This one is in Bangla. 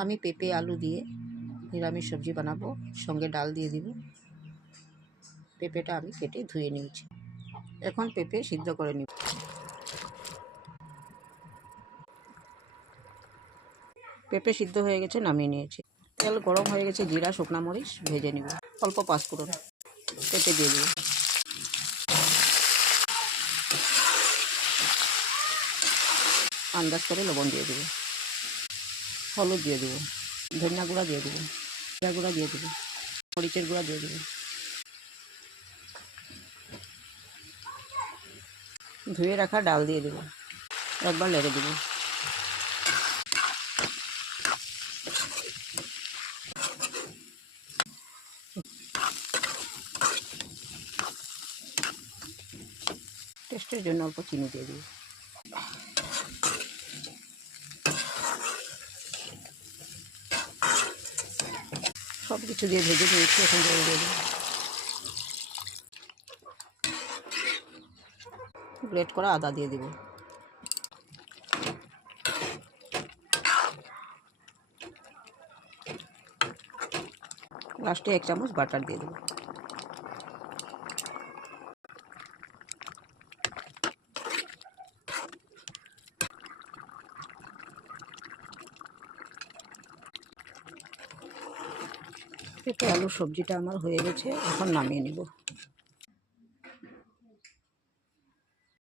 আমি পেঁপে আলু দিয়ে নিরামিষ সবজি বানাবো, সঙ্গে ডাল দিয়ে দিব। পেঁপেটা আমি কেটে ধুয়ে নিয়েছি। এখন পেঁপে সিদ্ধ করে নিব। পেঁপে সিদ্ধ হয়ে গেছে, নামিয়ে নিয়েছি। তেল গরম হয়ে গেছে, জিরা শুকনা মরিচ ভেজে নিব। অল্প পাঁচফোড়ন পেঁপে দিয়ে দিব। আন্দাজ করে লবণ দিয়ে দিব, হলুদ দিয়ে দিব, ধনিয়া গুঁড়া দিয়ে দিব, জিরা গুঁড়া দিয়ে দিব, মরিচের গুঁড়া দিয়ে দিব। ধুয়ে রাখা ডাল দিয়ে দিব, একবার নেড়ে দিব। টেস্টের জন্য অল্প চিনি দিয়ে দিব। সব কিছু দিয়ে ভেজে নিয়েছি, এখন জল দিয়ে দিব। গ্রেট করা আদা দিয়ে দিব। লাস্টে 1 চামচ বাটার দিয়ে দেব। পেঁপে আলুর সবজিটা আমার হয়ে গেছে, এখন নামিয়ে নিব।